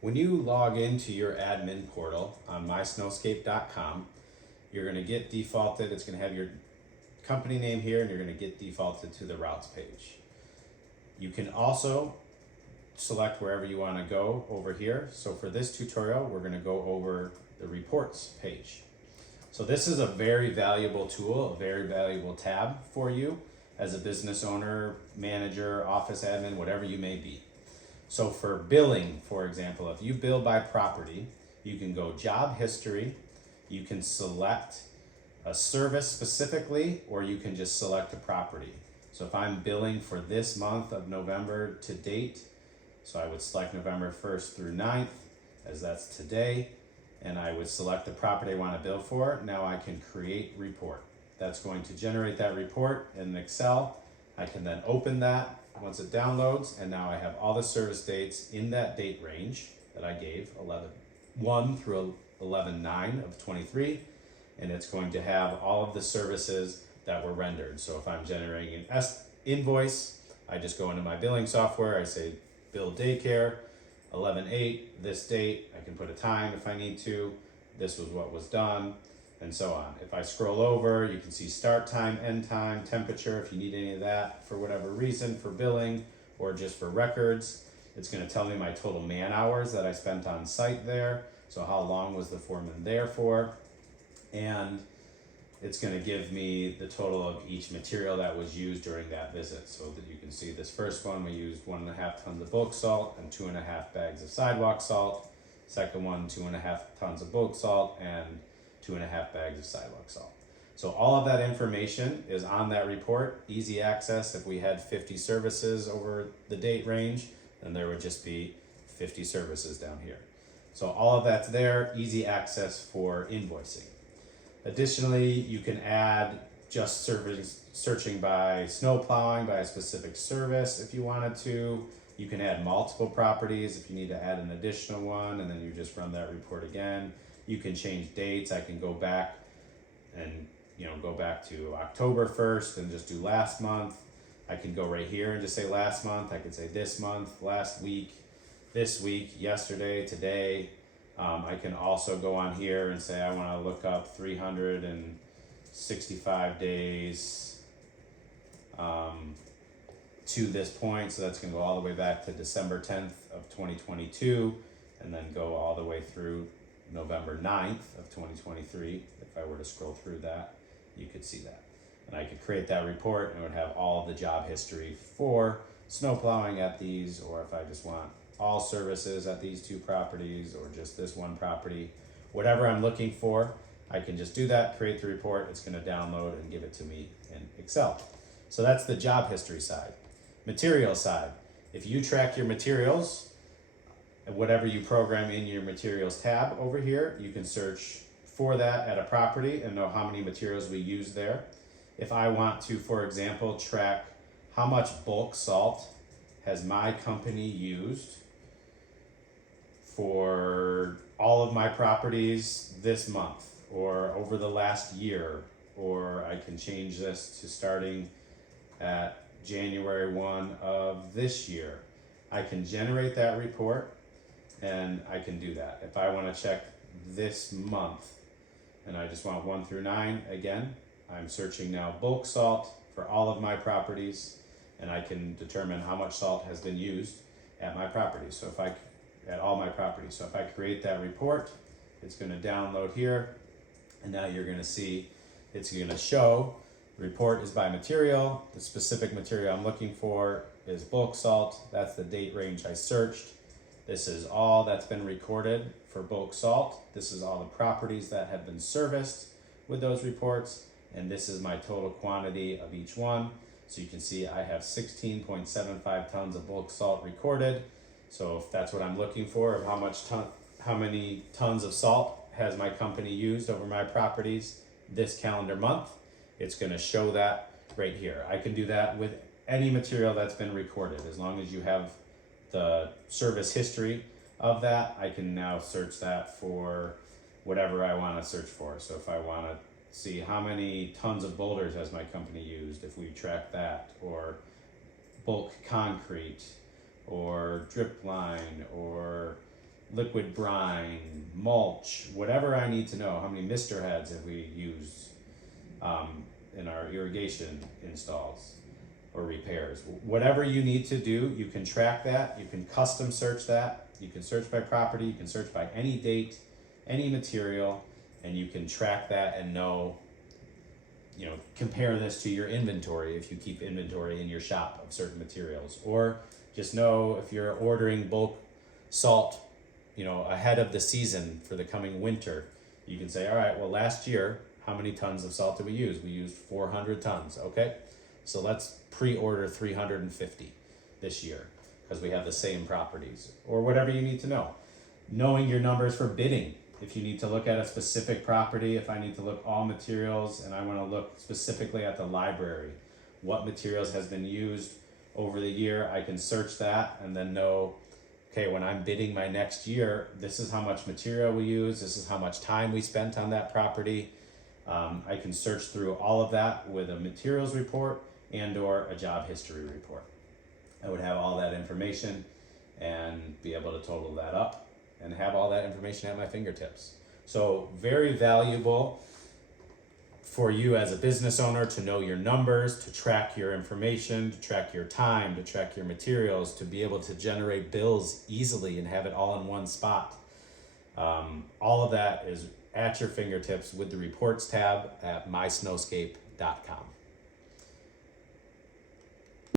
When you log into your admin portal on mysnowscape.com, you're going to get defaulted. It's going to have your company name here, and you're going to get defaulted to the routes page. You can also select wherever you want to go over here. So for this tutorial, we're going to go over the reports page. So this is a very valuable tool, a very valuable tab for you as a business owner, manager, office admin, whatever you may be. So for billing, for example, if you bill by property, you can go job history, you can select a service specifically, or you can just select a property. So if I'm billing for this month of November to date, so I would select November 1st through 9th, as that's today, and I would select the property I want to bill for. Now I can create report. That's going to generate that report in Excel. I can then open that once it downloads, and now I have all the service dates in that date range that I gave, 11/1 through 11/9 of 23, and it's going to have all of the services that were rendered. So if I'm generating an invoice, I just go into my billing software, I say bill daycare, 11/8, this date, I can put a time if I need to, this was what was done, and so on. If I scroll over, you can see start time, end time, temperature, if you need any of that for whatever reason, for billing or just for records. It's going to tell me my total man hours that I spent on site there, so how long was the foreman there for, and it's going to give me the total of each material that was used during that visit, so that you can see this first one, we used 1.5 tons of bulk salt and 2.5 bags of sidewalk salt. Second one, 2.5 tons of bulk salt and 2.5 bags of sidewalk salt. So all of that information is on that report, easy access. If we had 50 services over the date range, then there would just be 50 services down here. So all of that's there, easy access for invoicing. Additionally, you can add just searching by snow plowing, by a specific service if you wanted to. You can add multiple properties if you need to add an additional one, and then you just run that report again. You can change dates. I can go back and go back to October 1st and just do last month. I can go right here and just say last month. I could say this month, last week, this week, yesterday, today. I can also go on here and say I want to look up 365 days to this point. So that's going to go all the way back to December 10th of 2022 and then go all the way through November 9th of 2023. If I were to scroll through that, you could see that. And I could create that report and it would have all of the job history for snow plowing at these, or if I just want all services at these two properties or just this one property, whatever I'm looking for, I can just do that, create the report. It's going to download and give it to me in Excel. So that's the job history side. Material side, if you track your materials, whatever you program in your materials tab over here, you can search for that at a property and know how many materials we use there. If I want to, for example, track how much bulk salt has my company used for all of my properties this month or over the last year, or I can change this to starting at January 1 of this year. I can generate that report and I can do that. If I want to check this month and I just want 1 through 9, again, I'm searching now bulk salt for all of my properties, and I can determine how much salt has been used at my property. So if I create that report, it's going to download here, and now you're going to see it's going to show the report is by material. The specific material I'm looking for is bulk salt. That's the date range I searched. This is all that's been recorded for bulk salt. This is all the properties that have been serviced with those reports, and this is my total quantity of each one. So you can see I have 16.75 tons of bulk salt recorded. So if that's what I'm looking for, of how many tons of salt has my company used over my properties this calendar month, it's going to show that right here. I can do that with any material that's been recorded. As long as you have the service history of that, I can now search that for whatever I want to search for. So if I want to see how many tons of boulders has my company used, if we track that, or bulk concrete, or drip line, or liquid brine, mulch, whatever I need to know. How many mister heads have we used in our irrigation installs or repairs? Whatever you need to do, you can track that. You can custom search that. You can search by property. You can search by any date, any material, and you can track that and know, compare this to your inventory if you keep inventory in your shop of certain materials. Or just know if you're ordering bulk salt, ahead of the season for the coming winter, you can say, all right, well, last year, how many tons of salt did we use? We used 400 tons, okay? So let's pre-order 350 this year because we have the same properties, or whatever you need to know. Knowing your numbers for bidding. If you need to look at a specific property, if I need to look all materials and I want to look specifically at the library, what materials has been used over the year, I can search that and then know, okay, when I'm bidding my next year, this is how much material we use, this is how much time we spent on that property. I can search through all of that with a materials report and or a job history report. I would have all that information and be able to total that up and have all that information at my fingertips. So very valuable for you as a business owner to know your numbers, to track your information, to track your time, to track your materials, to be able to generate bills easily and have it all in one spot. All of that is at your fingertips with the reports tab at mysnowscape.com.